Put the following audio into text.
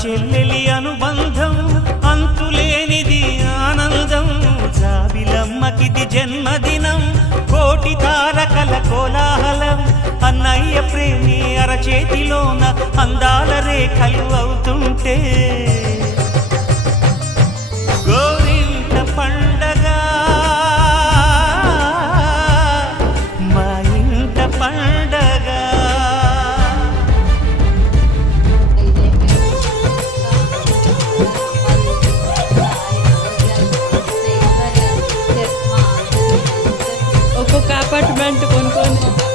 చెల్లెలి అనుబంధం అంతులేనిది ఆనందం. జాబిలమ్మకిది జన్మదినం, కోటి తారకల కోలాహలం. అన్నయ్య ప్రేమి అరచేతిలోన అందాల రేఖలు అవుతుంటే గోరింట పండగ మా ఇంట పండగ. ఒక్కొక్క అపార్ట్మెంట్ కొనుక్కొని